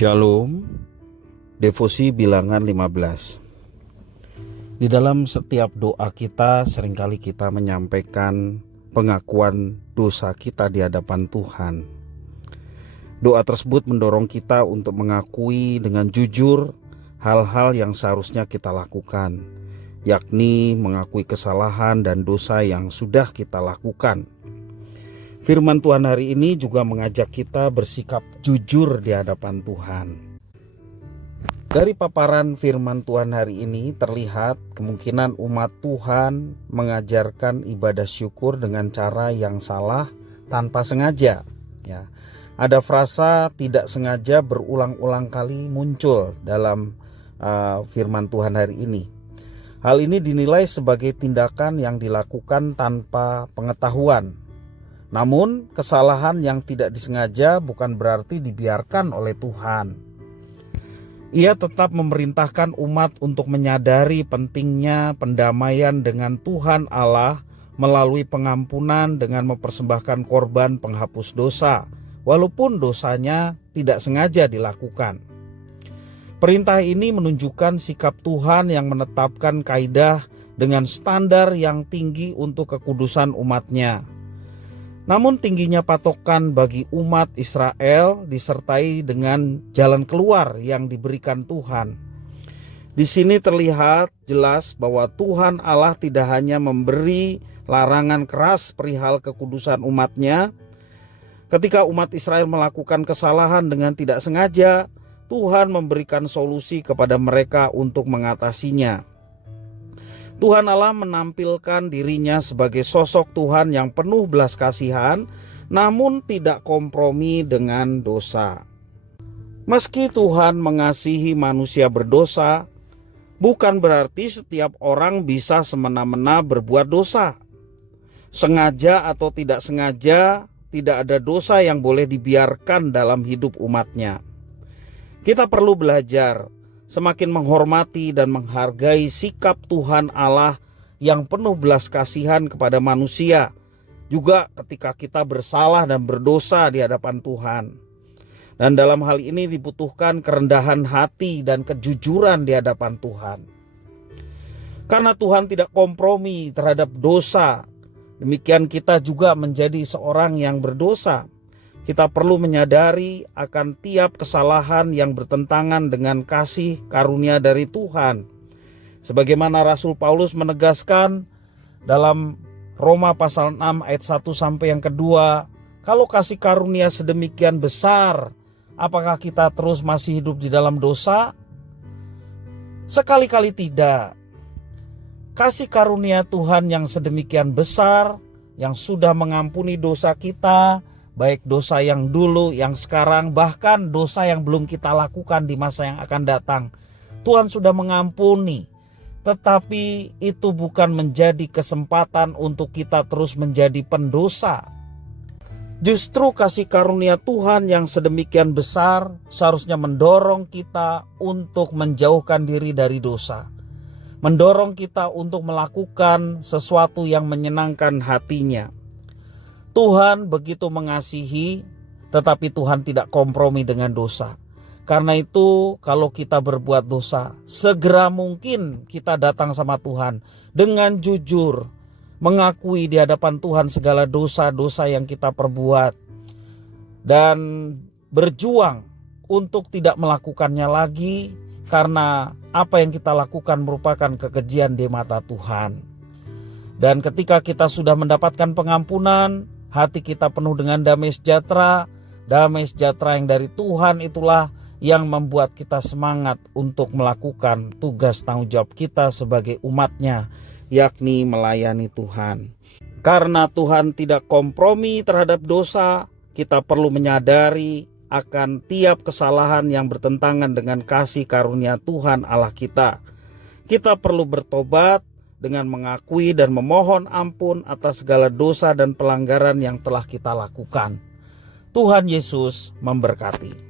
Shalom, devosi bilangan 15. Di dalam setiap doa kita seringkali kita menyampaikan pengakuan dosa kita di hadapan Tuhan. Doa tersebut mendorong kita untuk mengakui dengan jujur hal-hal yang seharusnya kita lakukan, yakni mengakui kesalahan dan dosa yang sudah kita lakukan. Firman Tuhan hari ini juga mengajak kita bersikap jujur di hadapan Tuhan. Dari paparan firman Tuhan hari ini terlihat kemungkinan umat Tuhan mengajarkan ibadah syukur dengan cara yang salah tanpa sengaja. Ya, ada frasa tidak sengaja berulang-ulang kali muncul dalam firman Tuhan hari ini. Hal ini dinilai sebagai tindakan yang dilakukan tanpa pengetahuan. Namun kesalahan yang tidak disengaja bukan berarti dibiarkan oleh Tuhan. Ia tetap memerintahkan umat untuk menyadari pentingnya pendamaian dengan Tuhan Allah melalui pengampunan dengan mempersembahkan korban penghapus dosa, walaupun dosanya tidak sengaja dilakukan. Perintah ini menunjukkan sikap Tuhan yang menetapkan kaidah dengan standar yang tinggi untuk kekudusan umatnya. Namun tingginya patokan bagi umat Israel disertai dengan jalan keluar yang diberikan Tuhan. Di sini terlihat jelas bahwa Tuhan Allah tidak hanya memberi larangan keras perihal kekudusan umatnya. Ketika umat Israel melakukan kesalahan dengan tidak sengaja, Tuhan memberikan solusi kepada mereka untuk mengatasinya. Tuhan Allah menampilkan dirinya sebagai sosok Tuhan yang penuh belas kasihan, namun tidak kompromi dengan dosa. Meski Tuhan mengasihi manusia berdosa, bukan berarti setiap orang bisa semena-mena berbuat dosa. Sengaja atau tidak sengaja, tidak ada dosa yang boleh dibiarkan dalam hidup umatnya. Kita perlu belajar semakin menghormati dan menghargai sikap Tuhan Allah yang penuh belas kasihan kepada manusia, juga ketika kita bersalah dan berdosa di hadapan Tuhan. Dan dalam hal ini dibutuhkan kerendahan hati dan kejujuran di hadapan Tuhan. Karena Tuhan tidak kompromi terhadap dosa, demikian kita juga menjadi seorang yang berdosa. Kita perlu menyadari akan tiap kesalahan yang bertentangan dengan kasih karunia dari Tuhan. Sebagaimana Rasul Paulus menegaskan dalam Roma pasal 6 ayat 1 sampai yang kedua, kalau kasih karunia sedemikian besar, apakah kita terus masih hidup di dalam dosa? Sekali-kali tidak. Kasih karunia Tuhan yang sedemikian besar, yang sudah mengampuni dosa kita, baik dosa yang dulu, yang sekarang, bahkan dosa yang belum kita lakukan di masa yang akan datang. Tuhan sudah mengampuni, tetapi itu bukan menjadi kesempatan untuk kita terus menjadi pendosa. Justru kasih karunia Tuhan yang sedemikian besar seharusnya mendorong kita untuk menjauhkan diri dari dosa. Mendorong kita untuk melakukan sesuatu yang menyenangkan hatinya. Tuhan begitu mengasihi, tetapi Tuhan tidak kompromi dengan dosa. Karena itu kalau kita berbuat dosa, segera mungkin kita datang sama Tuhan dengan jujur, mengakui di hadapan Tuhan segala dosa-dosa yang kita perbuat, dan berjuang untuk tidak melakukannya lagi, karena apa yang kita lakukan merupakan kekejian di mata Tuhan. Dan ketika kita sudah mendapatkan pengampunan, hati kita penuh dengan damai sejahtera yang dari Tuhan itulah yang membuat kita semangat untuk melakukan tugas tanggung jawab kita sebagai umatnya, yakni melayani Tuhan. Karena Tuhan tidak kompromi terhadap dosa, kita perlu menyadari akan tiap kesalahan yang bertentangan dengan kasih karunia Tuhan Allah kita. Kita perlu bertobat dengan mengakui dan memohon ampun atas segala dosa dan pelanggaran yang telah kita lakukan. Tuhan Yesus memberkati.